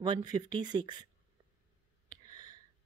156।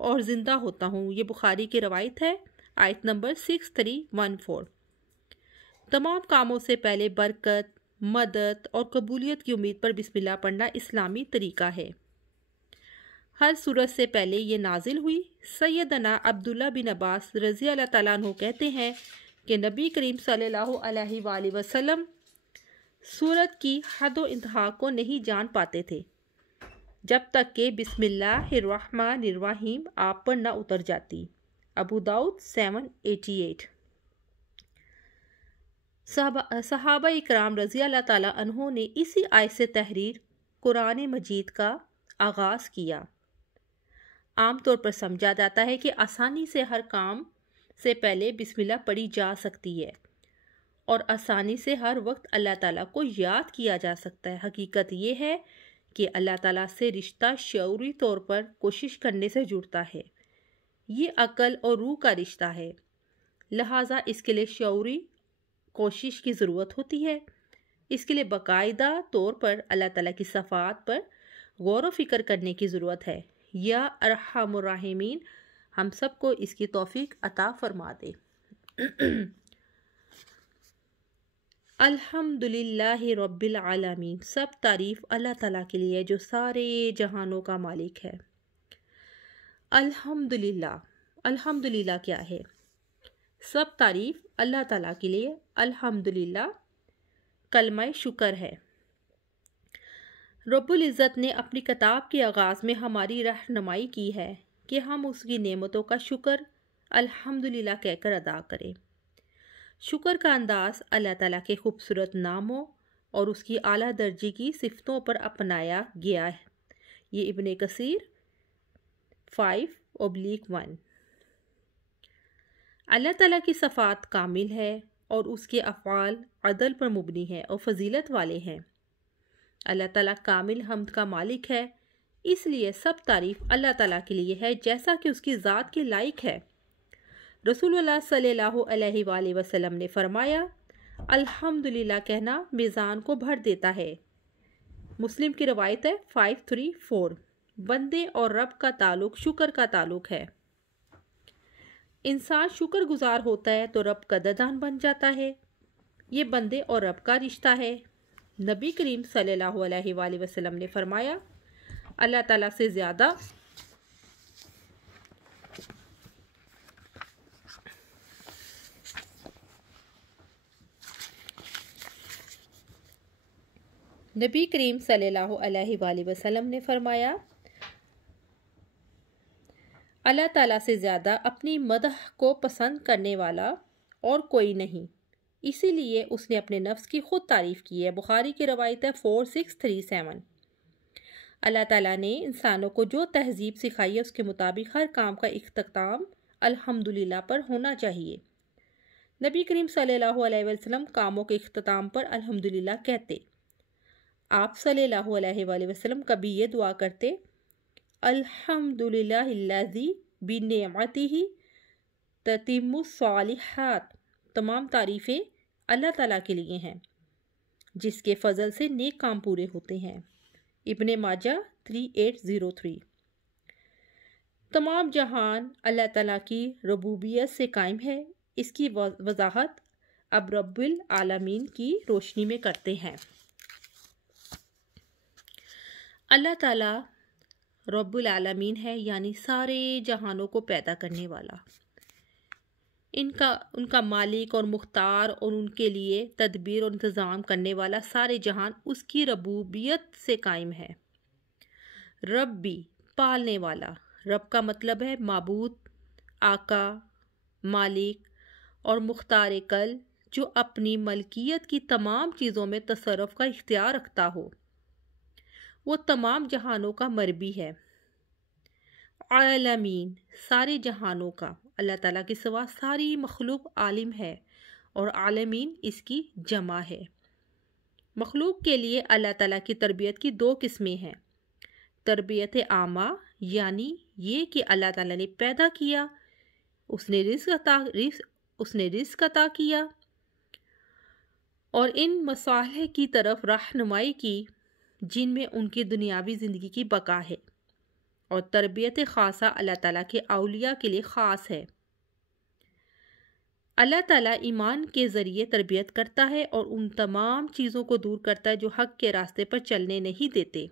اور زندہ ہوتا ہوں۔ یہ بخاری کی روایت ہے، آیت نمبر 6314۔ تمام کاموں سے پہلے برکت، مدد اور قبولیت کی امید پر بسم اللہ پڑھنا اسلامی طریقہ ہے۔ ہر سورت سے پہلے یہ نازل ہوئی۔ سیدنا عبداللہ بن عباس رضی اللہ تعالیٰ عنہ کہتے ہیں کہ نبی کریم صلی اللہ علیہ وآلہ وسلم سورت کی حد و انتہا کو نہیں جان پاتے تھے جب تک کہ بسم اللہ الرحمن الرحیم آپ پر نہ اتر جاتی۔ ابو داؤد 788۔ صحابہ اکرام رضی اللہ تعالیٰ عنہ نے اسی آیت سے تحریر قرآن مجید کا آغاز کیا۔ عام طور پر سمجھا جاتا ہے کہ آسانی سے ہر کام سے پہلے بسم اللہ پڑھی جا سکتی ہے اور آسانی سے ہر وقت اللہ تعالیٰ کو یاد کیا جا سکتا ہے۔ حقیقت یہ ہے کہ اللہ تعالیٰ سے رشتہ شعوری طور پر کوشش کرنے سے جڑتا ہے۔ یہ عقل اور روح کا رشتہ ہے، لہٰذا اس کے لیے شعوری کوشش کی ضرورت ہوتی ہے۔ اس کے لیے باقاعدہ طور پر اللہ تعالیٰ کی صفات پر غور و فکر کرنے کی ضرورت ہے۔ یا ارحم الراحمین ہم سب کو اس کی توفیق عطا فرما دے۔ الحمدللہ رب العالمین، سب تعریف اللہ تعالیٰ کے لیے جو سارے جہانوں کا مالک ہے۔ الحمدللہ، الحمدللہ کیا ہے؟ سب تعریف اللہ تعالیٰ کے لیے الحمدللہ کلمہ شکر ہے۔ رب العزت نے اپنی کتاب کے آغاز میں ہماری رہنمائی کی ہے کہ ہم اس کی نعمتوں کا شکر الحمدللہ کہہ کر ادا کریں۔ شکر کا انداز اللہ تعالیٰ کے خوبصورت ناموں اور اس کی اعلیٰ درجے کی صفتوں پر اپنایا گیا ہے۔ یہ ابن کثیر 5/1۔ اللہ تعالیٰ کی صفات کامل ہے اور اس کے افعال عدل پر مبنی ہے اور فضیلت والے ہیں۔ اللہ تعالیٰ کامل حمد کا مالک ہے، اس لیے سب تعریف اللہ تعالیٰ کے لیے ہے جیسا کہ اس کی ذات کے لائق ہے۔ رسول اللہ صلی اللہ علیہ وآلہ وسلم نے فرمایا، الحمدللہ کہنا میزان کو بھر دیتا ہے۔ مسلم کی روایت ہے 534۔ بندے اور رب کا تعلق شکر کا تعلق ہے۔ انسان شکر گزار ہوتا ہے تو رب قدردان بن جاتا ہے۔ یہ بندے اور رب کا رشتہ ہے۔ نبی کریم صلی اللہ علیہ وآلہ وسلم نے فرمایا، اللہ تعالیٰ سے زیادہ نبی کریم صلی اللہ علیہ وآلہ وسلم نے فرمایا، اللہ تعالیٰ سے زیادہ اپنی مدح کو پسند کرنے والا اور کوئی نہیں، اسی لیے اس نے اپنے نفس کی خود تعریف کی ہے۔ بخاری کی روایت ہے 4637۔ اللہ تعالیٰ نے انسانوں کو جو تہذیب سکھائی ہے اس کے مطابق ہر کام کا اختتام الحمدللہ پر ہونا چاہیے۔ نبی کریم صلی اللہ علیہ وسلم کاموں کے اختتام پر الحمدللہ کہتے۔ آپ صلی اللہ علیہ وآلہ وسلم کبھی یہ دعا کرتے، الحمدللہ الذی بنعمتہ تتم الصالحات، تمام تعریفیں اللہ تعالیٰ کے لیے ہیں جس کے فضل سے نیک کام پورے ہوتے ہیں۔ ابن ماجہ 3803۔ تمام جہان اللہ تعالیٰ کی ربوبیت سے قائم ہے، اس کی وضاحت اب رب العالمین کی روشنی میں کرتے ہیں۔ اللہ تعالیٰ رب العالمین ہے، یعنی سارے جہانوں کو پیدا کرنے والا، ان کا مالک اور مختار اور ان کے لیے تدبیر اور انتظام کرنے والا۔ سارے جہان اس کی ربوبیت سے قائم ہے۔ ربی، پالنے والا۔ رب کا مطلب ہے معبود، آقا، مالک اور مختار کل، جو اپنی ملکیت کی تمام چیزوں میں تصرف کا اختیار رکھتا ہو۔ وہ تمام جہانوں کا مربی ہے۔ عالمین، سارے جہانوں کا۔ اللہ تعالیٰ کے سوا ساری مخلوق عالم ہے اور عالمین اس کی جمع ہے۔ مخلوق کے لیے اللہ تعالیٰ کی تربیت کی دو قسمیں ہیں۔ تربیت عامہ، یعنی یہ کہ اللہ تعالیٰ نے پیدا کیا، اس نے رزق عطا کیا اور ان مصالح کی طرف رہنمائی کی جن میں ان کی دنیاوی زندگی کی بقا ہے۔ اور تربیت خاصہ اللہ تعالیٰ کے اولیاء کے لیے خاص ہے۔ اللہ تعالیٰ ایمان کے ذریعے تربیت کرتا ہے اور ان تمام چیزوں کو دور کرتا ہے جو حق کے راستے پر چلنے نہیں دیتے۔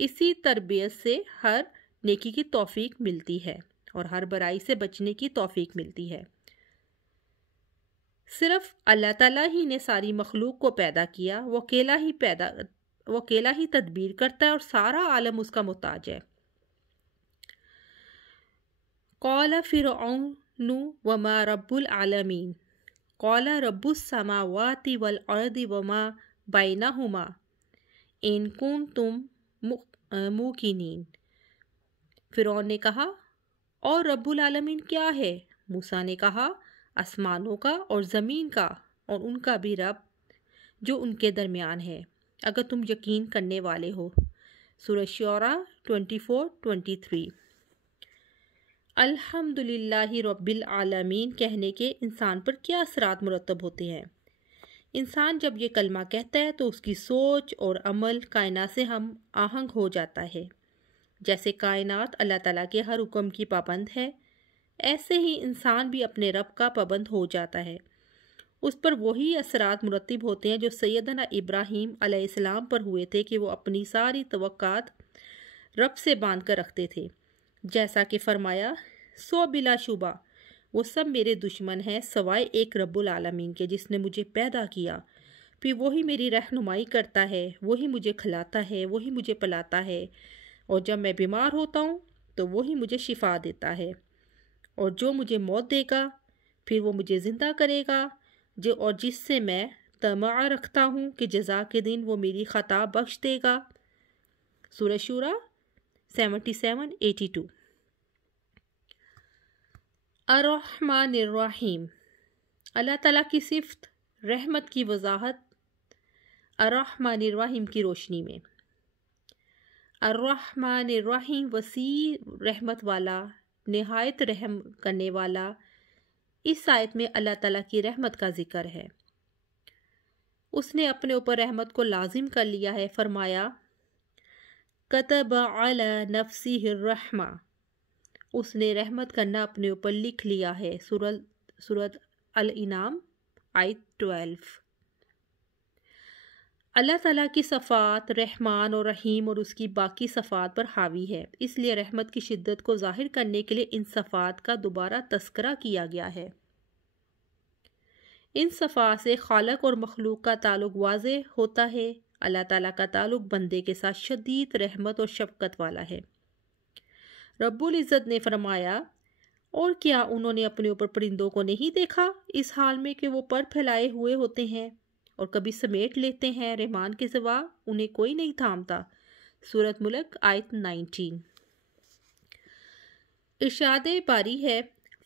اسی تربیت سے ہر نیکی کی توفیق ملتی ہے اور ہر برائی سے بچنے کی توفیق ملتی ہے۔ صرف اللہ تعالیٰ ہی نے ساری مخلوق کو پیدا کیا، وہ اکیلا ہی تدبیر کرتا ہے اور سارا عالم اس کا محتاج ہے۔ قال فرعون وما رب العالمین قال رب السماوات والارض وما بینہما ان کنتم موقنین۔ فرعون نے کہا، اور رب العالمین کیا ہے؟ موسیٰ نے کہا، آسمانوں کا اور زمین کا اور ان کا بھی رب جو ان کے درمیان ہے، اگر تم یقین کرنے والے ہو۔ سورہ شعراء 24-23۔ الحمدللہ رب العالمین کہنے کے انسان پر کیا اثرات مرتب ہوتے ہیں؟ انسان جب یہ کلمہ کہتا ہے تو اس کی سوچ اور عمل کائنات سے ہم آہنگ ہو جاتا ہے۔ جیسے کائنات اللہ تعالیٰ کے ہر حکم کی پابند ہے، ایسے ہی انسان بھی اپنے رب کا پابند ہو جاتا ہے۔ اس پر وہی اثرات مرتب ہوتے ہیں جو سیدنا ابراہیم علیہ السلام پر ہوئے تھے کہ وہ اپنی ساری توقعات رب سے باندھ کر رکھتے تھے، جیسا کہ فرمایا، سو بلا شبہ وہ سب میرے دشمن ہیں سوائے ایک رب العالمین کے جس نے مجھے پیدا کیا، پھر وہی میری رہنمائی کرتا ہے، وہی مجھے کھلاتا ہے، وہی مجھے پلاتا ہے، اور جب میں بیمار ہوتا ہوں تو وہی مجھے شفا دیتا ہے، اور جو مجھے موت دے گا پھر وہ مجھے زندہ کرے گا، اور جس سے میں طمع رکھتا ہوں کہ جزا کے دن وہ میری خطا بخش دے گا۔ سورہ شورى 77-82۔ الرحمن الرحیم، اللہ تعالیٰ کی صفت رحمت کی وضاحت الرحمن الرحیم کی روشنی میں۔ الرحمن الرحیم وسیع رحمت والا، نہایت رحم کرنے والا۔ اس آیت میں اللہ تعالیٰ کی رحمت کا ذکر ہے۔ اس نے اپنے اوپر رحمت کو لازم کر لیا ہے، فرمایا، کتب علی نفسہ الرحمہ، اس نے رحمت کرنا اپنے اوپر لکھ لیا ہے۔ سورۃ الانعام آیت 12۔ اللہ تعالیٰ کی صفات رحمان اور رحیم اور اس کی باقی صفات پر حاوی ہے، اس لیے رحمت کی شدت کو ظاہر کرنے کے لیے ان صفات کا دوبارہ تذکرہ کیا گیا ہے۔ ان صفات سے خالق اور مخلوق کا تعلق واضح ہوتا ہے۔ اللہ تعالیٰ کا تعلق بندے کے ساتھ شدید رحمت اور شفقت والا ہے۔ رب العزت نے فرمایا، اور کیا انہوں نے اپنے اوپر پرندوں کو نہیں دیکھا اس حال میں کہ وہ پر پھیلائے ہوئے ہوتے ہیں اور کبھی سمیٹ لیتے ہیں، رحمان کے سوا انہیں کوئی نہیں تھامتا۔ سورۃ ملک آیت 19۔ ارشاد باری ہے،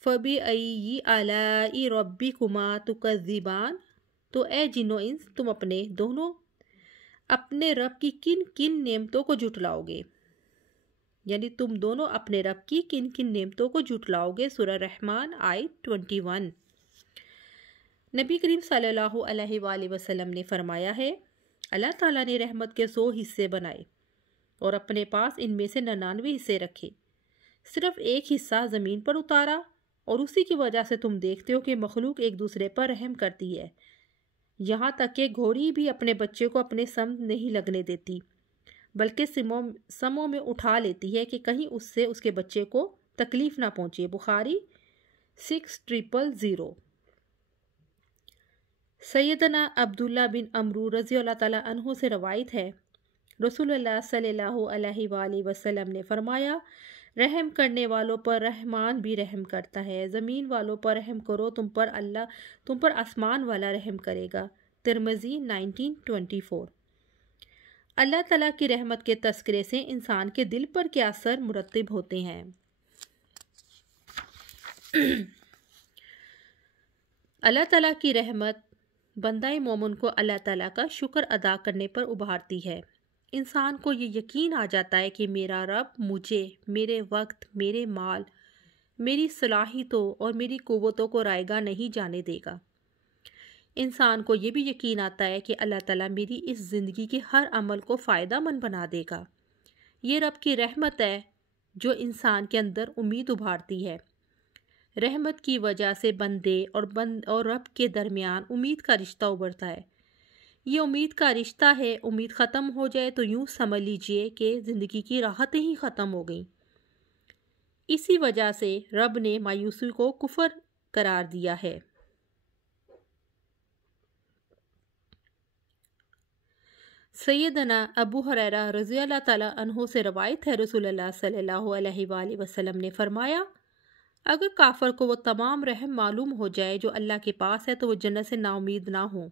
فَبِأَيِّ آلَاءِ رَبِّكُمَا تُكَذِّبَانِ، تو اے جن و انس تم دونوں اپنے رب کی کن کن نعمتوں کو جھٹلاؤ گے، یعنی تم دونوں اپنے رب کی کن کن نعمتوں کو جھٹلاؤ گے۔ سورہ رحمان آیت 21۔ نبی کریم صلی اللہ علیہ وآلہ وسلم نے فرمایا ہے، اللہ تعالیٰ نے رحمت کے 100 حصے بنائے اور اپنے پاس ان میں سے 99 حصے رکھے، صرف ایک حصہ زمین پر اتارا، اور اسی کی وجہ سے تم دیکھتے ہو کہ مخلوق ایک دوسرے پر رحم کرتی ہے، یہاں تک کہ گھوڑی بھی اپنے بچے کو اپنے سمت نہیں لگنے دیتی، بلکہ سموں میں اٹھا لیتی ہے کہ کہیں اس سے اس کے بچے کو تکلیف نہ پہنچے۔ بخاری 6000۔ سیدنا عبداللہ بن عمرو رضی اللہ تعالیٰ عنہ سے روایت ہے، رسول اللہ صلی اللہ علیہ وآلہ وسلم نے فرمایا، رحم کرنے والوں پر رحمان بھی رحم کرتا ہے، زمین والوں پر رحم کرو، تم پر آسمان والا رحم کرے گا۔ ترمذی 1924۔ اللہ تعالیٰ کی رحمت کے تذکرے سے انسان کے دل پر کیا اثر مرتب ہوتے ہیں؟ اللہ تعالیٰ کی رحمت بندہ مومن کو اللہ تعالیٰ کا شکر ادا کرنے پر ابھارتی ہے۔ انسان کو یہ یقین آ جاتا ہے کہ میرا رب مجھے میرے وقت، میرے مال، میری صلاحیتوں اور میری قوتوں کو رائیگاں نہیں جانے دے گا۔ انسان کو یہ بھی یقین آتا ہے کہ اللہ تعالیٰ میری اس زندگی کے ہر عمل کو فائدہ مند بنا دے گا۔ یہ رب کی رحمت ہے جو انسان کے اندر امید ابھارتی ہے۔ رحمت کی وجہ سے بندے اور رب کے درمیان امید کا رشتہ ابھرتا ہے۔ یہ امید کا رشتہ ہے، امید ختم ہو جائے تو یوں سمجھ لیجئے کہ زندگی کی راحتیں ہی ختم ہو گئیں۔ اسی وجہ سے رب نے مایوسی کو کفر قرار دیا ہے۔ سیدنا ابو ہریرہ رضی اللہ تعالیٰ عنہ سے روایت ہے، رسول اللہ صلی اللہ علیہ وآلہ وسلم نے فرمایا، اگر کافر کو وہ تمام رحم معلوم ہو جائے جو اللہ کے پاس ہے تو وہ جنت سے نا امید نہ ہو،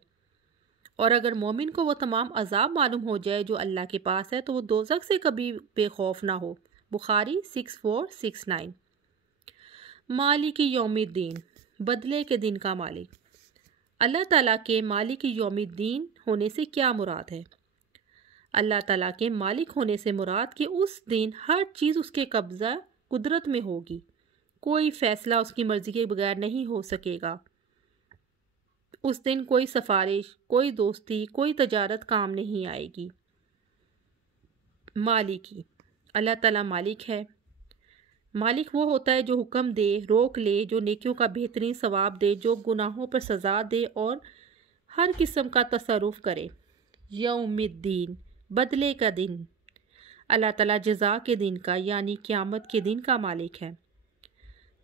اور اگر مومن کو وہ تمام عذاب معلوم ہو جائے جو اللہ کے پاس ہے تو وہ دوزخ سے کبھی بے خوف نہ ہو۔ بخاری 6469۔ مالک یوم الدین، بدلے کے دن کا مالک۔ اللہ تعالیٰ کے مالک یوم الدین ہونے سے کیا مراد ہے؟ اللہ تعالیٰ کے مالک ہونے سے مراد کہ اس دن ہر چیز اس کے قبضہ قدرت میں ہوگی، کوئی فیصلہ اس کی مرضی کے بغیر نہیں ہو سکے گا۔ اس دن کوئی سفارش، کوئی دوستی، کوئی تجارت کام نہیں آئے گی۔ مالکی، اللہ تعالیٰ مالک ہے۔ مالک وہ ہوتا ہے جو حکم دے، روک لے، جو نیکیوں کا بہترین ثواب دے، جو گناہوں پر سزا دے اور ہر قسم کا تصرف کرے۔ یوم الدین، بدلے کا دن۔ اللہ تعالیٰ جزا کے دن کا یعنی قیامت کے دن کا مالک ہے۔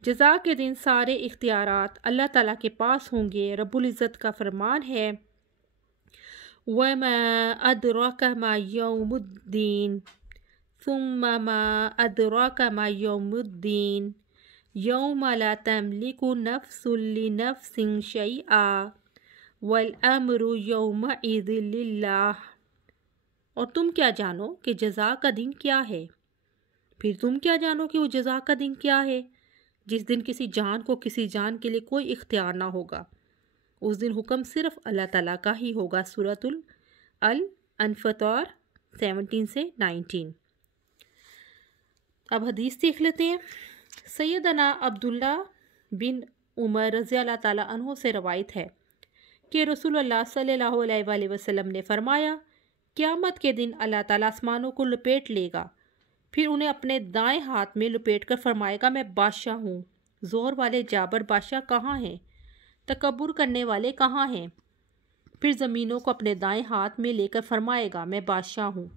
جزا کے دن سارے اختیارات اللہ تعالیٰ کے پاس ہوں گے۔ رب العزت کا فرمان ہے، وَمَا أَدْرَاكَ مَا يَوْمُ الدِّينِ ثُمَّ مَا أَدْرَاكَ مَا يَوْمُ الدِّينِ يَوْمَ لَا تَمْلِكُ نَفْسٌ لِنَفْسٍ شَيْئًا وَالْأَمْرُ يَوْمَئِذٍ لِلَّهِ۔ اور تم کیا جانو کہ جزا کا دن کیا ہے؟ پھر تم کیا جانو کہ وہ جزا کا دن کیا ہے، جس دن کسی جان کو کسی جان کے لیے کوئی اختیار نہ ہوگا۔ اس دن حکم صرف اللہ تعالیٰ کا ہی ہوگا۔ سورۃ الانفطار 17 سے 19۔ اب حدیث دیکھ لیتے ہیں۔ سیدنا عبداللہ بن عمر رضی اللہ تعالیٰ عنہ سے روایت ہے کہ رسول اللہ صلی اللہ علیہ وآلہ وسلم نے فرمایا، قیامت کے دن اللہ تعالیٰ آسمانوں کو لپیٹ لے گا، پھر انہیں اپنے دائیں ہاتھ میں لپیٹ کر فرمائے گا، میں بادشاہ ہوں۔ زور والے جابر بادشاہ کہاں ہیں؟ تکبر کرنے والے کہاں ہیں؟ پھر زمینوں کو اپنے دائیں ہاتھ میں لے کر فرمائے گا، میں بادشاہ ہوں۔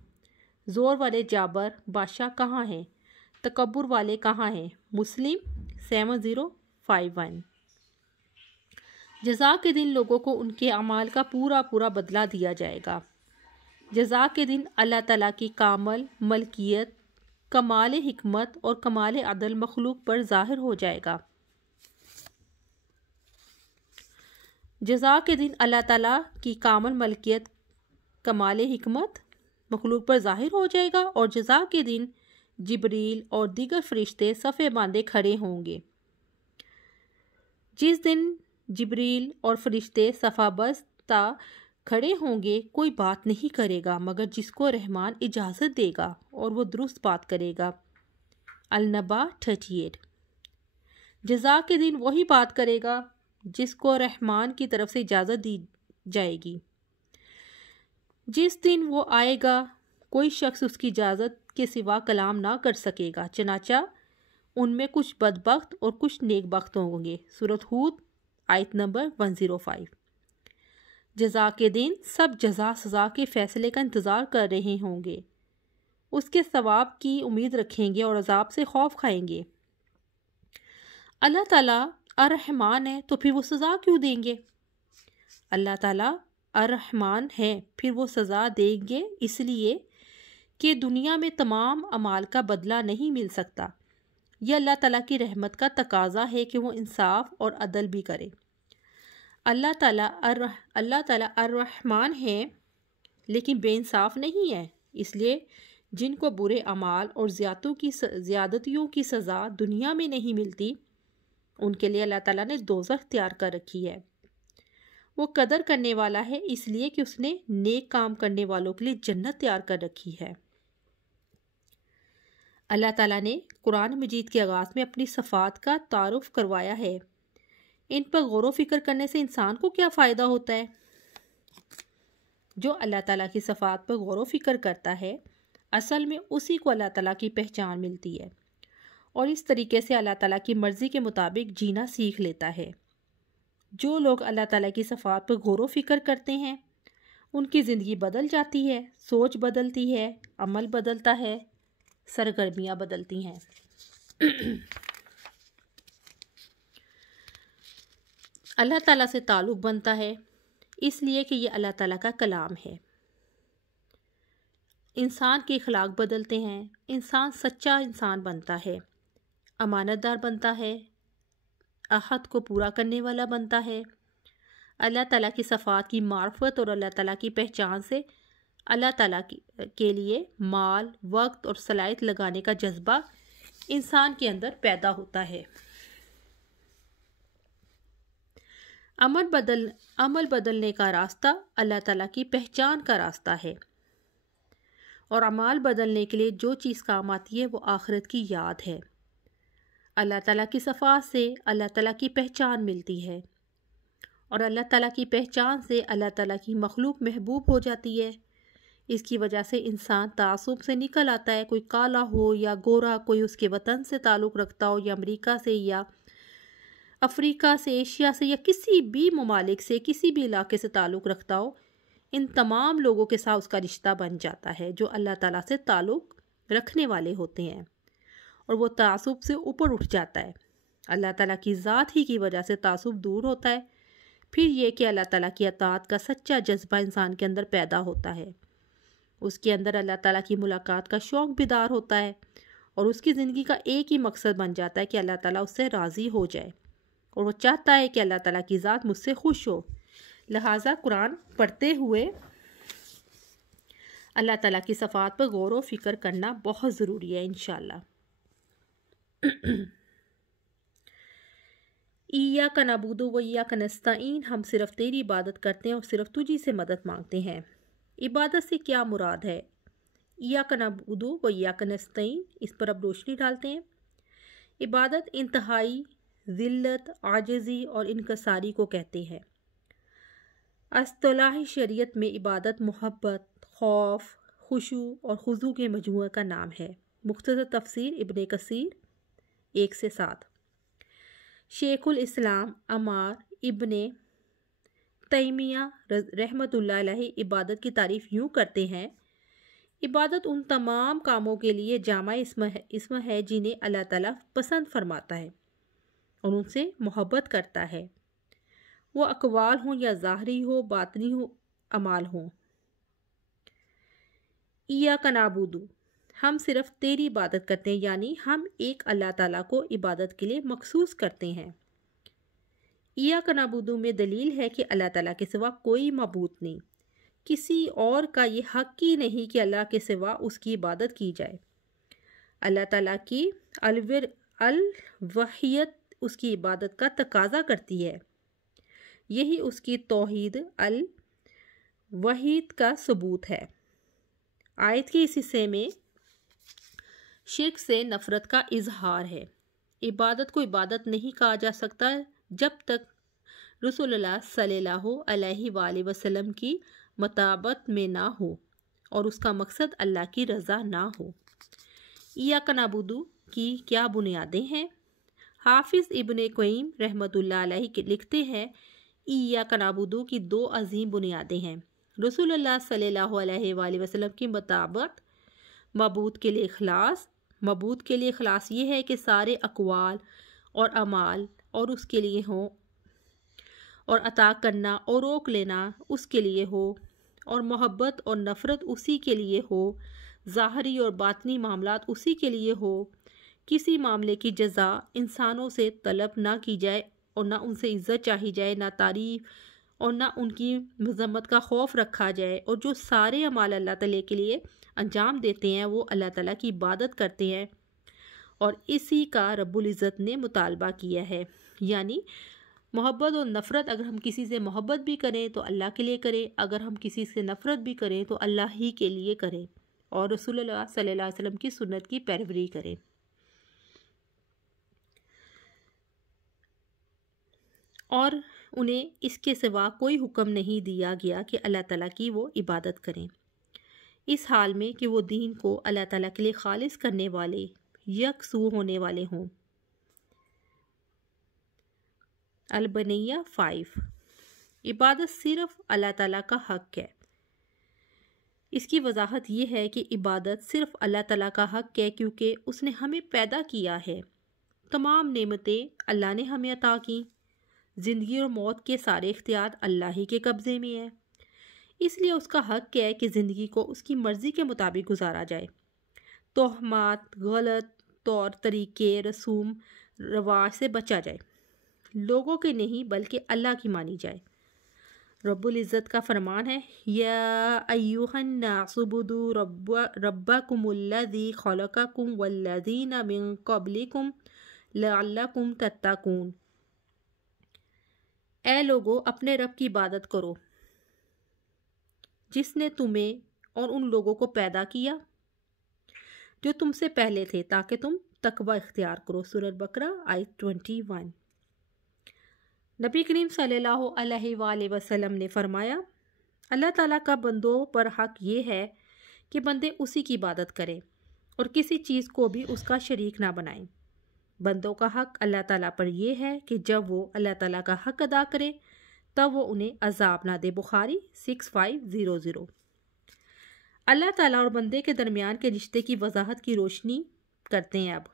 زور والے جابر بادشاہ کہاں ہیں؟ تکبر والے کہاں ہیں؟ مسلم 7051۔ جزا کے دن لوگوں کو ان کے اعمال کا پورا بدلہ دیا جائے گا۔ جزا کے دن اللہ تعالیٰ کی کامل ملکیت، کمال حکمت اور کمال عدل مخلوق پر ظاہر ہو جائے گا۔ جزا کے دن اللہ تعالیٰ کی کامل ملکیت، کمال حکمت مخلوق پر ظاہر ہو جائے گا، اور جزا کے دن جبریل اور دیگر فرشتے صفے باندھے کھڑے ہوں گے۔ جس دن جبریل اور فرشتے صفا بستہ کھڑے ہوں گے، کوئی بات نہیں کرے گا مگر جس کو رحمان اجازت دے گا، اور وہ درست بات کرے گا۔ النبا 38۔ جزا کے دن وہی بات کرے گا جس کو رحمان کی طرف سے اجازت دی جائے گی۔ جس دن وہ آئے گا کوئی شخص اس کی اجازت کے سوا کلام نہ کر سکے گا، چنانچہ ان میں کچھ بدبخت اور کچھ نیک بخت ہوں گے۔ سورۃ ہود آیت نمبر 105۔ جزا کے دن سب جزا سزا کے فیصلے کا انتظار کر رہے ہوں گے، اس کے ثواب کی امید رکھیں گے اور عذاب سے خوف کھائیں گے۔ اللہ تعالیٰ الرحمن ہے تو پھر وہ سزا کیوں دیں گے؟ اللہ تعالیٰ الرحمن ہے پھر وہ سزا دیں گے اس لیے کہ دنیا میں تمام اعمال کا بدلہ نہیں مل سکتا۔ یہ اللہ تعالیٰ کی رحمت کا تقاضا ہے کہ وہ انصاف اور عدل بھی کرے۔ اللہ تعالیٰ الرحمن ہے لیکن بے انصاف نہیں ہے، اس لیے جن کو برے اعمال اور زیادتیوں کی سزا دنیا میں نہیں ملتی، ان کے لیے اللہ تعالیٰ نے دوزخ تیار کر رکھی ہے۔ وہ قدر کرنے والا ہے اس لیے کہ اس نے نیک کام کرنے والوں کے لیے جنت تیار کر رکھی ہے۔ اللہ تعالیٰ نے قرآن مجید کے آغاز میں اپنی صفات کا تعارف کروایا ہے۔ ان پر غور و فکر کرنے سے انسان کو کیا فائدہ ہوتا ہے؟ جو اللہ تعالیٰ کی صفات پر غور و فکر کرتا ہے، اصل میں اسی کو اللہ تعالیٰ کی پہچان ملتی ہے۔ اور اس طریقے سے اللہ تعالیٰ کی مرضی کے مطابق جینا سیکھ لیتا ہے۔ جو لوگ اللہ تعالیٰ کی صفات پر غور و فکر کرتے ہیں ان کی زندگی بدل جاتی ہے، سوچ بدلتی ہے، عمل بدلتا ہے، سرگرمیاں بدلتی ہیں۔ اللہ تعالیٰ سے تعلق بنتا ہے اس لیے کہ یہ اللہ تعالیٰ کا کلام ہے۔ انسان کے اخلاق بدلتے ہیں، انسان سچا انسان بنتا ہے، امانت دار بنتا ہے، عہد کو پورا کرنے والا بنتا ہے۔ اللہ تعالیٰ کی صفات کی معرفت اور اللہ تعالیٰ کی پہچان سے اللہ تعالیٰ کے لیے مال، وقت اور صلاحیت لگانے کا جذبہ انسان کے اندر پیدا ہوتا ہے۔ عمل بدلنے کا راستہ اللہ تعالیٰ کی پہچان کا راستہ ہے، اور اعمال بدلنے کے لیے جو چیز کام آتی ہے وہ آخرت کی یاد ہے۔ اللہ تعالیٰ کی صفات سے اللہ تعالیٰ کی پہچان ملتی ہے، اور اللہ تعالیٰ کی پہچان سے اللہ تعالیٰ کی مخلوق محبوب ہو جاتی ہے۔ اس کی وجہ سے انسان تعصب سے نکل آتا ہے، کوئی کالا ہو یا گورا، کوئی اس کے وطن سے تعلق رکھتا ہو یا امریکہ سے یا افریقہ سے، ایشیا سے، یا کسی بھی ممالک سے، کسی بھی علاقے سے تعلق رکھتا ہو، ان تمام لوگوں کے ساتھ اس کا رشتہ بن جاتا ہے جو اللہ تعالیٰ سے تعلق رکھنے والے ہوتے ہیں، اور وہ تعصب سے اوپر اٹھ جاتا ہے۔ اللہ تعالیٰ کی ذات ہی کی وجہ سے تعصب دور ہوتا ہے۔ پھر یہ کہ اللہ تعالیٰ کی اطاعت کا سچا جذبہ انسان کے اندر پیدا ہوتا ہے، اس کے اندر اللہ تعالیٰ کی ملاقات کا شوق بیدار ہوتا ہے، اور اس کی زندگی کا ایک ہی مقصد بن جاتا ہے کہ اللہ تعالیٰ اس سے راضی ہو جائے، اور وہ چاہتا ہے کہ اللہ تعالیٰ کی ذات مجھ سے خوش ہو۔ لہٰذا قرآن پڑھتے ہوئے اللہ تعالیٰ کی صفات پر غور و فکر کرنا بہت ضروری ہے انشاءاللہ۔ ایاک نعبد و ایاک نستعین، ہم صرف تیری عبادت کرتے ہیں اور صرف تجھی سے مدد مانگتے ہیں۔ عبادت سے کیا مراد ہے؟ ایاک نعبد و ایاک نستعین، اس پر اب روشنی ڈالتے ہیں۔ عبادت انتہائی ذلت، عاجزی اور انکساری کو کہتے ہیں۔ اصطلاح شریعت میں عبادت محبت، خوف، خشوع اور خضوع کے مجموعہ کا نام ہے۔ مختصر تفسیر ابن کثیر 1-7۔ شیخ الاسلام عمار ابن تیمیہ رحمۃ اللہ علیہ عبادت کی تعریف یوں کرتے ہیں: عبادت ان تمام کاموں کے لیے جامع اسم ہے جنہیں اللہ تعالیٰ پسند فرماتا ہے اور ان سے محبت کرتا ہے، وہ اقوال ہوں یا ظاہری ہو، باطنی ہو، اعمال ہوں۔ ایاک نعبد، ہم صرف تیری عبادت کرتے ہیں، یعنی ہم ایک اللہ تعالیٰ کو عبادت کے لیے مخصوص کرتے ہیں۔ ایاک نعبد میں دلیل ہے کہ اللہ تعالیٰ کے سوا کوئی معبود نہیں، کسی اور کا یہ حق ہی نہیں کہ اللہ کے سوا اس کی عبادت کی جائے۔ اللہ تعالیٰ کی الوحیت اس کی عبادت کا تقاضا کرتی ہے، یہی اس کی توحید الوحید کا ثبوت ہے۔ آیت کے اس حصے میں شرک سے نفرت کا اظہار ہے۔ عبادت کو عبادت نہیں کہا جا سکتا جب تک رسول اللہ صلی اللہ علیہ وآلہ وسلم کی مطابقت میں نہ ہو اور اس کا مقصد اللہ کی رضا نہ ہو۔ ایاک نعبد کی کیا بنیادیں ہیں؟ حافظ ابن قیم رحمۃ اللہ علیہ لکھتے ہیں: ایاک نعبد کی 2 عظیم بنیادیں ہیں: رسول اللہ صلی اللہ علیہ وآلہ وسلم کی مطابقت، معبود کے لیے اخلاص۔ معبود کے لیے اخلاص یہ ہے کہ سارے اقوال اور اعمال اور اس کے لیے ہوں، اور عطا کرنا اور روک لینا اس کے لیے ہو، اور محبت اور نفرت اسی کے لیے ہو، ظاہری اور باطنی معاملات اسی کے لیے ہو، کسی معاملے کی جزا انسانوں سے طلب نہ کی جائے اور نہ ان سے عزت چاہی جائے، نہ تعریف اور نہ ان کی مذمت کا خوف رکھا جائے، اور جو سارے اعمال اللہ تعالیٰ کے لیے انجام دیتے ہیں وہ اللہ تعالیٰ کی عبادت کرتے ہیں، اور اسی کا رب العزت نے مطالبہ کیا ہے۔ یعنی محبت اور نفرت، اگر ہم کسی سے محبت بھی کریں تو اللہ کے لیے کریں، اگر ہم کسی سے نفرت بھی کریں تو اللہ ہی کے لیے کریں، اور رسول اللہ صلی اللہ علیہ وسلم کی سنت کی پیروی کریں۔ اور انہیں اس کے سوا کوئی حکم نہیں دیا گیا کہ اللہ تعالیٰ کی وہ عبادت کریں، اس حال میں کہ وہ دین کو اللہ تعالیٰ کے لیے خالص کرنے والے، یکسو ہونے والے ہوں۔ البنیہ 5۔ عبادت صرف اللہ تعالیٰ کا حق ہے۔ اس کی وضاحت یہ ہے کہ عبادت صرف اللہ تعالیٰ کا حق ہے کیونکہ اس نے ہمیں پیدا کیا ہے۔ تمام نعمتیں اللہ نے ہمیں عطا کیں۔ زندگی اور موت کے سارے اختیار اللہ ہی کے قبضے میں ہے، اس لیے اس کا حق ہے کہ زندگی کو اس کی مرضی کے مطابق گزارا جائے۔ توہمات، غلط طور طریقے، رسوم رواج سے بچا جائے، لوگوں کے نہیں بلکہ اللہ کی مانی جائے۔ رب العزت کا فرمان ہے، یا ایھا الناس اعبدوا ربکم الذی خلقکم والذین من قبلکم لعلکم تتقون۔ اے لوگو، اپنے رب کی عبادت کرو جس نے تمہیں اور ان لوگوں کو پیدا کیا جو تم سے پہلے تھے تاکہ تم تقوی اختیار کرو۔ سورۃ بقرہ آیت 21۔ نبی کریم صلی اللہ علیہ وآلہ وسلم نے فرمایا، اللہ تعالیٰ کا بندوں پر حق یہ ہے کہ بندے اسی کی عبادت کریں اور کسی چیز کو بھی اس کا شریک نہ بنائیں۔ بندوں کا حق اللہ تعالیٰ پر یہ ہے کہ جب وہ اللہ تعالیٰ کا حق ادا کرے تب وہ انہیں عذاب نہ دے۔ بخاری 6500۔ اللہ تعالیٰ اور بندے کے درمیان کے رشتے کی وضاحت کی روشنی کرتے ہیں۔ اب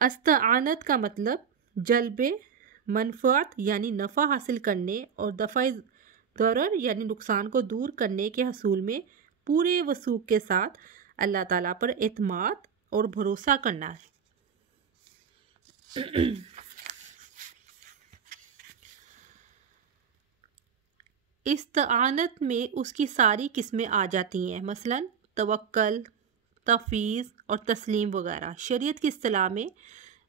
استعانت کا مطلب جلب منفعت یعنی نفع حاصل کرنے اور دفع ضرر یعنی نقصان کو دور کرنے کے حصول میں پورے وثوق کے ساتھ اللہ تعالیٰ پر اعتماد اور بھروسہ کرنا ہے۔ استعانت میں اس کی ساری قسمیں آ جاتی ہیں، مثلا توکل، تفویض اور تسلیم وغیرہ۔ شریعت کی اصطلاح میں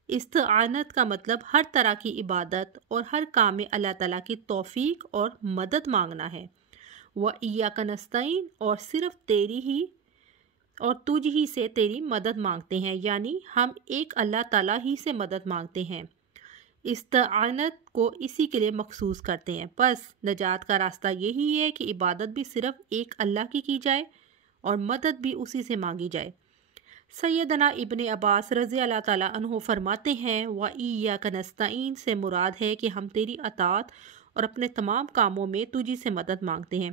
استعانت کا مطلب ہر طرح کی عبادت اور ہر کام میں اللہ تعالیٰ کی توفیق اور مدد مانگنا ہے۔ وَإِيَّاكَ نَسْتَعِينُ، اور صرف تیری ہی اور تجھ ہی سے تیری مدد مانگتے ہیں، یعنی ہم ایک اللہ تعالیٰ ہی سے مدد مانگتے ہیں۔ استعانت کو اسی کے لیے مخصوص کرتے ہیں۔ بس نجات کا راستہ یہی ہے کہ عبادت بھی صرف ایک اللہ کی جائے اور مدد بھی اسی سے مانگی جائے۔ سیدنا ابن عباس رضی اللہ تعالیٰ عنہ فرماتے ہیں، وَإِيَّاكَ نَسْتَعِينُ سے مراد ہے کہ ہم تیری اطاعت اور اپنے تمام کاموں میں تجھی سے مدد مانگتے ہیں۔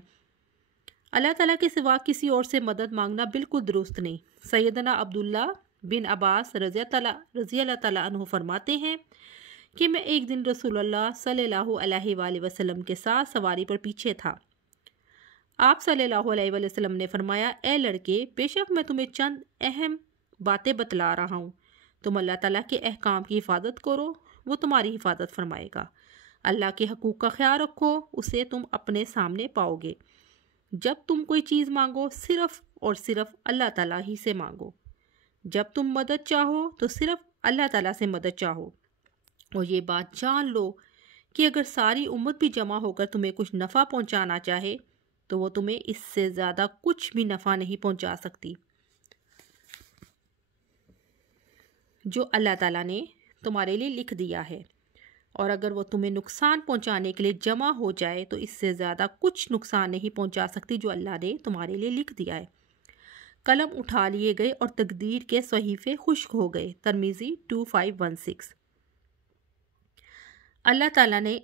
اللہ تعالیٰ کے سوا کسی اور سے مدد مانگنا بالکل درست نہیں۔ سیدنا عبداللہ بن عباس رضی اللہ تعالیٰ عنہ فرماتے ہیں کہ میں ایک دن رسول اللہ صلی اللہ علیہ وآلہ وسلم کے ساتھ سواری پر پیچھے تھا۔ آپ صلی اللہ علیہ وآلہ وسلم نے فرمایا، اے لڑکے، بے شک میں تمہیں چند اہم باتیں بتلا رہا ہوں، تم اللہ تعالیٰ کے احکام کی حفاظت کرو، وہ تمہاری حفاظت فرمائے گا۔ اللہ کے حقوق کا خیال رکھو، اسے تم اپنے سامنے پاؤ گے۔ جب تم کوئی چیز مانگو صرف اور صرف اللہ تعالیٰ ہی سے مانگو۔ جب تم مدد چاہو تو صرف اللہ تعالیٰ سے مدد چاہو، اور یہ بات جان لو کہ اگر ساری امت بھی جمع ہو کر تمہیں کچھ نفع پہنچانا چاہے تو وہ تمہیں اس سے زیادہ کچھ بھی نفع نہیں پہنچا سکتی جو اللہ تعالیٰ نے تمہارے لیے لکھ دیا ہے، اور اگر وہ تمہیں نقصان پہنچانے کے لیے جمع ہو جائے تو اس سے زیادہ کچھ نقصان نہیں پہنچا سکتی جو اللہ نے تمہارے لیے لکھ دیا ہے۔ قلم اٹھا لیے گئے اور تقدیر کے صحیفے خشک ہو گئے۔ ترمذی 2516۔ اللہ تعالیٰ نے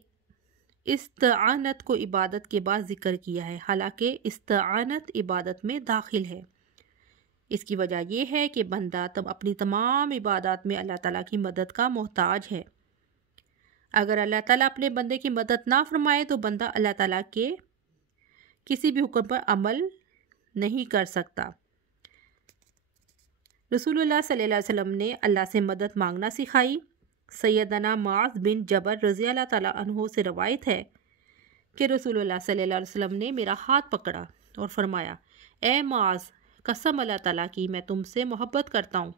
استعانت کو عبادت کے بعد ذکر کیا ہے، حالانکہ استعانت عبادت میں داخل ہے۔ اس کی وجہ یہ ہے کہ بندہ اپنی تمام عبادات میں اللہ تعالیٰ کی مدد کا محتاج ہے۔ اگر اللہ تعالیٰ اپنے بندے کی مدد نہ فرمائے تو بندہ اللہ تعالیٰ کے کسی بھی حکم پر عمل نہیں کر سکتا۔ رسول اللہ صلی اللہ علیہ وسلم نے اللہ سے مدد مانگنا سکھائی۔ سیدنا معاذ بن جبل رضی اللہ تعالیٰ عنہ سے روایت ہے کہ رسول اللہ صلی اللہ علیہ وسلم نے میرا ہاتھ پکڑا اور فرمایا، اے معاذ، قسم اللہ تعالیٰ کی میں تم سے محبت کرتا ہوں،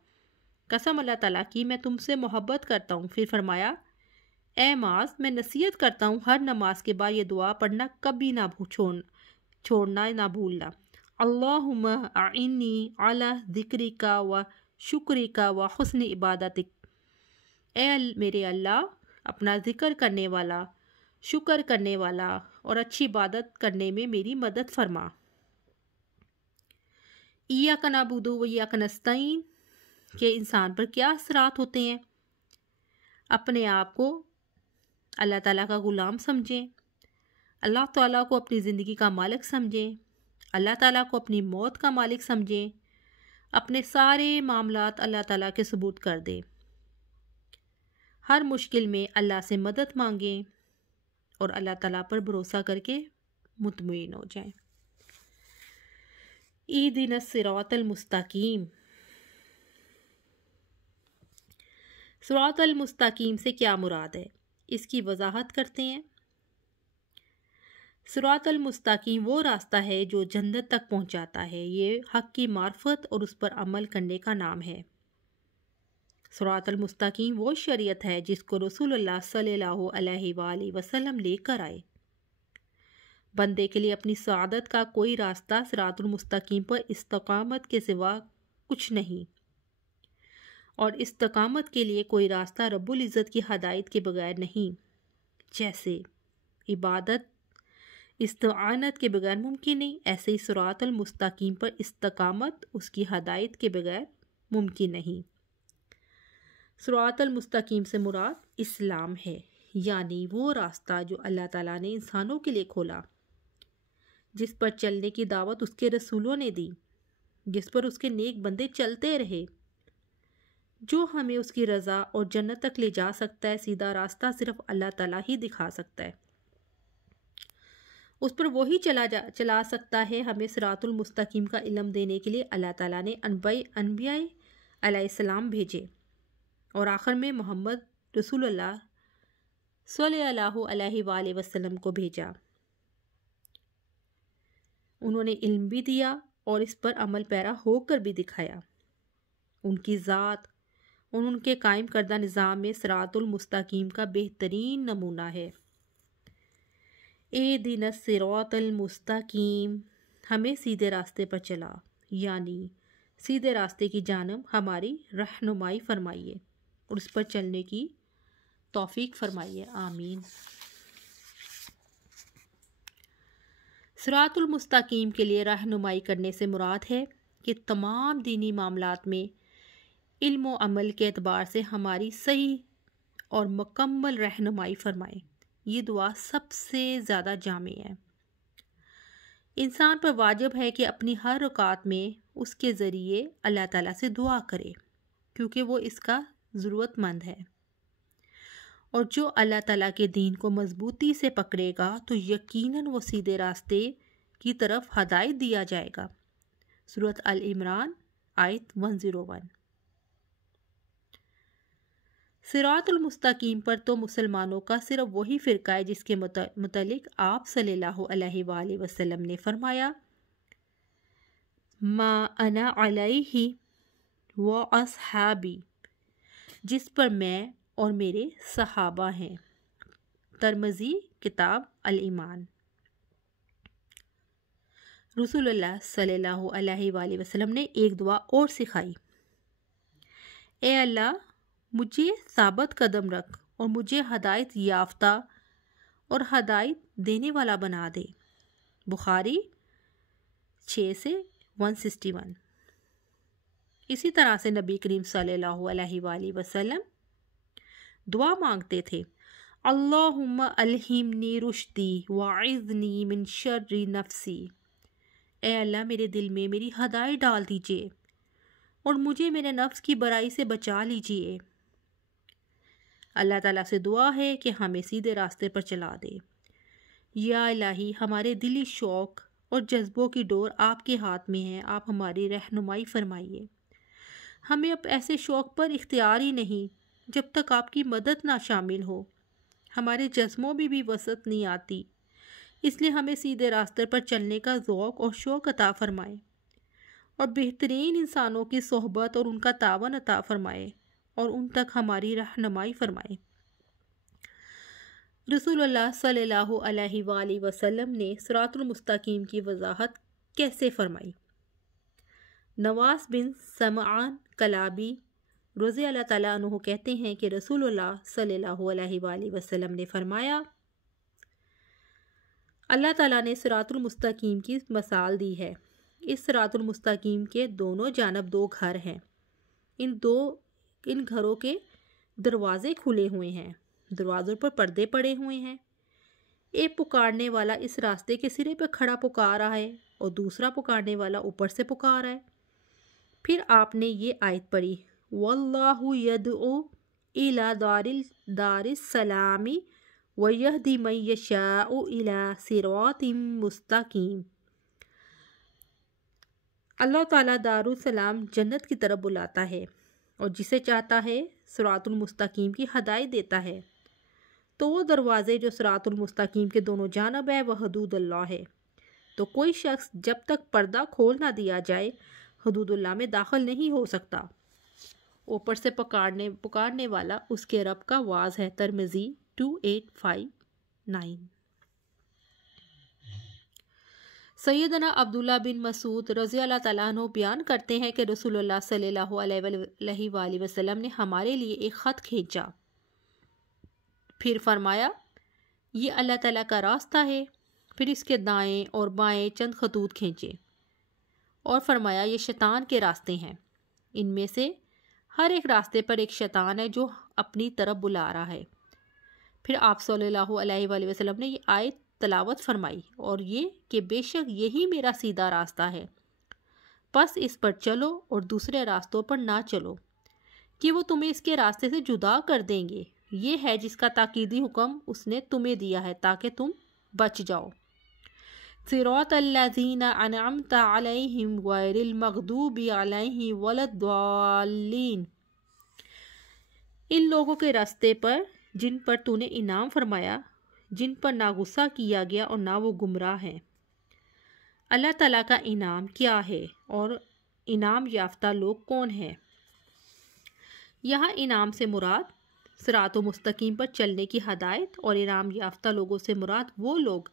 قسم اللہ تعالیٰ کی میں تم سے محبت کرتا ہوں۔ پھر فرمایا، اے معاذ، میں نصیحت کرتا ہوں ہر نماز کے بعد یہ دعا پڑھنا کبھی نہ چھوڑنا نہ بھولنا، اللہم اعنی علی ذکرک و شکرک و حسن عبادتک۔ اے میرے اللہ، اپنا ذکر کرنے والا، شکر کرنے والا اور اچھی عبادت کرنے میں میری مدد فرما۔ ایاک نعبد و ایاک نستعین کہ انسان پر کیا اثرات ہوتے ہیں۔ اپنے آپ کو اللہ تعالیٰ کا غلام سمجھیں، اللہ تعالیٰ کو اپنی زندگی کا مالک سمجھیں، اللہ تعالیٰ کو اپنی موت کا مالک سمجھیں، اپنے سارے معاملات اللہ تعالیٰ کے سپرد کر دیں، ہر مشکل میں اللہ سے مدد مانگیں اور اللہ تعالیٰ پر بھروسہ کر کے مطمئن ہو جائیں۔ اہدنا الصراط المستقیم۔ صراط المستقیم سے کیا مراد ہے، اس کی وضاحت کرتے ہیں۔ صراط المستقیم وہ راستہ ہے جو جنت تک پہنچاتا ہے، یہ حق کی معرفت اور اس پر عمل کرنے کا نام ہے۔ صراط المستقیم وہ شریعت ہے جس کو رسول اللہ صلی اللہ علیہ وآلہ وسلم لے کر آئے۔ بندے کے لیے اپنی سعادت کا کوئی راستہ صراط المستقیم پر استقامت کے سوا کچھ نہیں، اور استقامت کے لیے کوئی راستہ رب العزت کی ہدایت کے بغیر نہیں۔ جیسے عبادت استعانت کے بغیر ممکن نہیں، ایسے ہی صراط المستقیم پر استقامت اس کی ہدایت کے بغیر ممکن نہیں۔ صراط المستقیم سے مراد اسلام ہے، یعنی وہ راستہ جو اللہ تعالیٰ نے انسانوں کے لیے کھولا، جس پر چلنے کی دعوت اس کے رسولوں نے دی، جس پر اس کے نیک بندے چلتے رہے، جو ہمیں اس کی رضا اور جنت تک لے جا سکتا ہے۔ سیدھا راستہ صرف اللہ تعالیٰ ہی دکھا سکتا ہے، اس پر وہی چلا سکتا ہے۔ ہمیں صراط المستقیم کا علم دینے کے لیے اللہ تعالیٰ نے انبیاء علیہ السلام بھیجے، اور آخر میں محمد رسول اللہ صلی اللہ علیہ وآلہ وسلم کو بھیجا۔ انہوں نے علم بھی دیا اور اس پر عمل پیرا ہو کر بھی دکھایا۔ ان کی ذات اور ان کے قائم کردہ نظام میں صراط المستقیم کا بہترین نمونہ ہے۔ اہدنا الصراط المستقیم، ہمیں سیدھے راستے پر چلا، یعنی سیدھے راستے کی جانب ہماری رہنمائی فرمائیے اور اس پر چلنے کی توفیق فرمائیے، آمین۔ صراط المستقیم کے لیے رہنمائی کرنے سے مراد ہے کہ تمام دینی معاملات میں علم و عمل کے اعتبار سے ہماری صحیح اور مکمل رہنمائی فرمائیں۔ یہ دعا سب سے زیادہ جامع ہے۔ انسان پر واجب ہے کہ اپنی ہر رکعت میں اس کے ذریعے اللہ تعالیٰ سے دعا کرے، کیونکہ وہ اس کا ضرورت مند ہے، اور جو اللہ تعالیٰ کے دین کو مضبوطی سے پکڑے گا تو یقیناً وہ سیدھے راستے کی طرف ہدایت دیا جائے گا۔ سورۃ آل عمران آیت 101۔ صراط المستقیم پر تو مسلمانوں کا صرف وہی فرقہ ہے جس کے متعلق آپ صلی اللہ علیہ وآلہ وسلم نے فرمایا، ما انا علیہ و اصحابی، جس پر میں اور میرے صحابہ ہیں۔ ترمذی کتاب الایمان۔ رسول اللہ صلی اللہ علیہ وآلہ وسلم نے ایک دعا اور سکھائی، اے اللہ مجھے ثابت قدم رکھ اور مجھے ہدایت یافتہ اور ہدایت دینے والا بنا دے۔ بخاری 6 سے 161۔ اسی طرح سے نبی کریم صلی اللہ علیہ وآلہ وسلم دعا مانگتے تھے، اللہم الہمنی رشدی وعذنی من شر نفسی، اے اللہ میرے دل میں میری ہدایت ڈال دیجئے اور مجھے میرے نفس کی برائی سے بچا لیجئے۔ اللہ تعالیٰ سے دعا ہے کہ ہمیں سیدھے راستے پر چلا دے۔ یا الہی ہمارے دلی شوق اور جذبوں کی ڈور آپ کے ہاتھ میں ہے، آپ ہماری رہنمائی فرمائیے۔ ہمیں اب ایسے شوق پر اختیار ہی نہیں جب تک آپ کی مدد نہ شامل ہو، ہمارے جذبوں میں بھی وسعت نہیں آتی، اس لیے ہمیں سیدھے راستے پر چلنے کا ذوق اور شوق عطا فرمائے، اور بہترین انسانوں کی صحبت اور ان کا تعاون عطا فرمائے، اور ان تک ہماری رہنمائی فرمائے۔ رسول اللہ صلی اللہ علیہ وآلہ وسلم نے صراط المستقیم کی وضاحت کیسے فرمائی؟ نواس بن سمعان کلابی رضی اللہ تعالیٰ عنہ کہتے ہیں کہ رسول اللہ صلی اللہ علیہ وآلہ وسلم نے فرمایا، اللہ تعالیٰ نے صراط المستقیم کی مثال دی ہے۔ اس صراط المستقیم کے دونوں جانب 2 گھر ہیں، ان گھروں کے دروازے کھلے ہوئے ہیں، دروازوں پر پردے پڑے ہوئے ہیں۔ ایک پکارنے والا اس راستے کے سرے پہ کھڑا پکار رہا ہے اور دوسرا پکارنے والا اوپر سے پکار رہا ہے۔ پھر آپ نے یہ آیت پڑھی، واللہ یدعو الی دار السلام ویہدی من یشاء الی صراط مستقیم۔ اللہ تعالیٰ دار السلام جنت کی طرف بلاتا ہے اور جسے چاہتا ہے صراط المستقیم کی ہدایت دیتا ہے۔ تو وہ دروازے جو صراط المستقیم کے دونوں جانب ہے وہ حدود اللہ ہے۔ تو کوئی شخص جب تک پردہ کھول نہ دیا جائے حدود اللہ میں داخل نہیں ہو سکتا۔ اوپر سے پکارنے والا اس کے رب کا واز ہے۔ ترمذی 2859۔ سیدنا عبداللہ بن مسعود رضی اللہ تعالیٰ عنہ بیان کرتے ہیں کہ رسول اللہ صلی اللہ علیہ وآلہ وسلم نے ہمارے لیے ایک خط کھینچا، پھر فرمایا یہ اللہ تعالیٰ کا راستہ ہے، پھر اس کے دائیں اور بائیں چند خطوط کھینچے اور فرمایا یہ شیطان کے راستے ہیں، ان میں سے ہر ایک راستے پر ایک شیطان ہے جو اپنی طرف بلا رہا ہے۔ پھر آپ صلی اللہ علیہ وآلہ وسلم نے یہ آیت تلاوت فرمائی، اور یہ کہ بے شک یہی میرا سیدھا راستہ ہے، پس اس پر چلو اور دوسرے راستوں پر نہ چلو کہ وہ تمہیں اس کے راستے سے جدا کر دیں گے۔ یہ ہے جس کا تاکیدی حکم اس نے تمہیں دیا ہے تاکہ تم بچ جاؤ۔ صراط الذین انعمت علیہم غیر المغضوب علیہم ولا الضالین، ان لوگوں کے راستے پر جن پر تو نے انعام فرمایا، جن پر نہ غصہ کیا گیا اور نہ وہ گمراہ ہیں۔ اللہ تعالیٰ کا انعام کیا ہے اور انعام یافتہ لوگ کون ہیں؟ یہاں انعام سے مراد صراط مستقیم پر چلنے کی ہدایت، اور انعام یافتہ لوگوں سے مراد وہ لوگ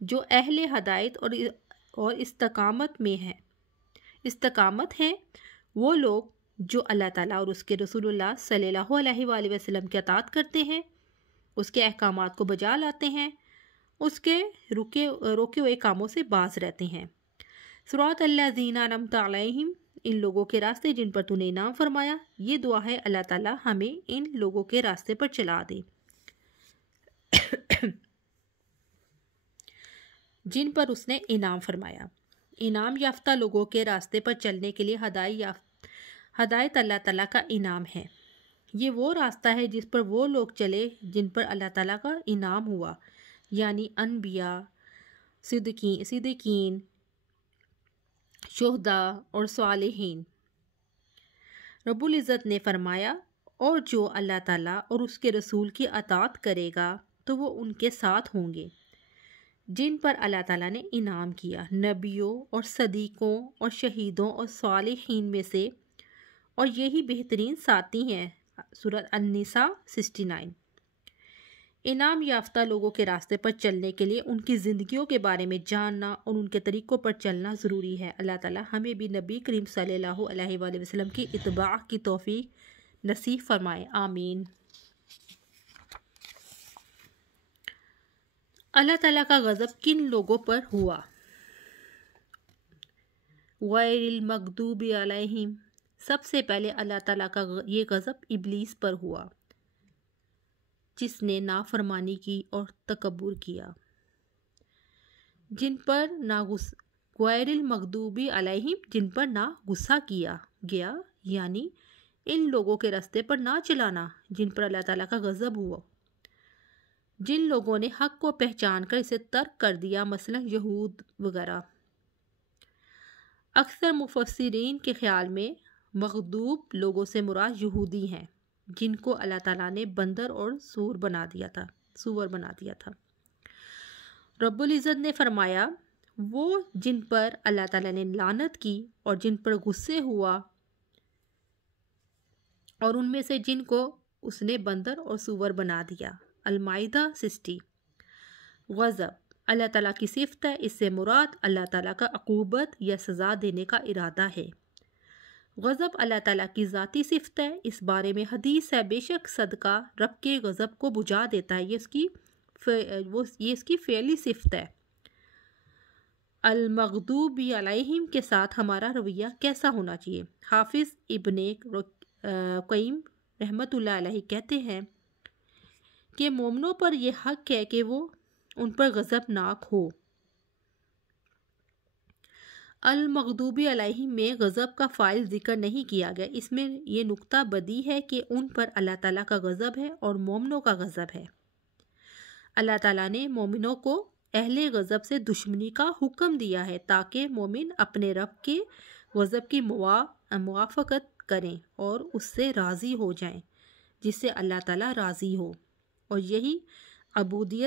جو اہل ہدایت اور استقامت میں ہیں۔ استقامت ہیں وہ لوگ جو اللہ تعالیٰ اور اس کے رسول اللہ صلی اللہ علیہ وآلہ وسلم کی اطاعت کرتے ہیں، اس کے احکامات کو بجا لاتے ہیں، اس کے روکے ہوئے کاموں سے باز رہتے ہیں۔ صراط الذین انعمت علیہم، ان لوگوں کے راستے جن پر تو نے انعام فرمایا۔ یہ دعا ہے اللہ تعالیٰ ہمیں ان لوگوں کے راستے پر چلا دے جن پر اس نے انعام فرمایا۔ انعام یافتہ لوگوں کے راستے پر چلنے کے لیے ہدایت اللہ تعالیٰ کا انعام ہے۔ یہ وہ راستہ ہے جس پر وہ لوگ چلے جن پر اللہ تعالیٰ کا انعام ہوا، یعنی انبیاء، صدیقین، شہداء اور صالحین۔ رب العزت نے فرمایا، اور جو اللہ تعالیٰ اور اس کے رسول کی اطاعت کرے گا تو وہ ان کے ساتھ ہوں گے جن پر اللہ تعالیٰ نے انعام کیا، نبیوں اور صدیقوں اور شہیدوں اور صالحین میں سے، اور یہی بہترین ساتھی ہیں۔ سورۃ النساء 69۔ انعام یافتہ لوگوں کے راستے پر چلنے کے لیے ان کی زندگیوں کے بارے میں جاننا اور ان کے طریقوں پر چلنا ضروری ہے۔ اللہ تعالیٰ ہمیں بھی نبی کریم صلی اللہ علیہ وآلہ وسلم کی اتباع کی توفیق نصیب فرمائے، آمین۔ اللہ تعالیٰ کا غضب کن لوگوں پر ہوا؟ غیر المغضوب علیہم، سب سے پہلے اللہ تعالیٰ کا یہ غضب ابلیس پر ہوا جس نے نافرمانی کی اور تکبر کیا۔ جن پر نہ غیر المغضوب علیہم، جن پر نہ غصہ کیا گیا، یعنی ان لوگوں کے راستے پر نہ چلانا جن پر اللہ تعالیٰ کا غضب ہوا۔ جن لوگوں نے حق کو پہچان کر اسے ترک کر دیا، مثلا یہود وغیرہ۔ اکثر مفسرین کے خیال میں مغضوب لوگوں سے مراد یہودی ہیں جن کو اللہ تعالیٰ نے بندر اور سور بنا دیا تھا۔ رب العزت نے فرمایا، وہ جن پر اللہ تعالیٰ نے لعنت کی اور جن پر غصے ہوا، اور ان میں سے جن کو اس نے بندر اور سور بنا دیا۔ المائدہ 60۔ غضب اللہ تعالیٰ کی صفت ہے، اس سے مراد اللہ تعالیٰ کا عقوبت یا سزا دینے کا ارادہ ہے۔ غضب اللہ تعالیٰ کی ذاتی صفت ہے، اس بارے میں حدیث ہے، بے شک صدقہ رب کے غضب کو بجھا دیتا ہے، یہ اس کی فعلی صفت ہے۔ المغضوب علیہم کے ساتھ ہمارا رویہ کیسا ہونا چاہیے؟ حافظ ابن قیم رحمۃ اللہ علیہ کہتے ہیں کہ مومنوں پر یہ حق ہے کہ وہ ان پر غضب ناک ہو۔ المغضوب علیہم میں غضب کا فاعل ذکر نہیں کیا گیا۔ اس میں یہ نقطہ بدی ہے کہ ان پر اللہ تعالیٰ کا غضب ہے اور مومنوں کا غضب ہے۔ اللہ تعالیٰ نے مومنوں کو اہل غضب سے دشمنی کا حکم دیا ہے تاکہ مومن اپنے رب کے غضب کی موافقت کریں اور اس سے راضی ہو جائیں جس سے اللہ تعالیٰ راضی ہو، اور یہی عبودیت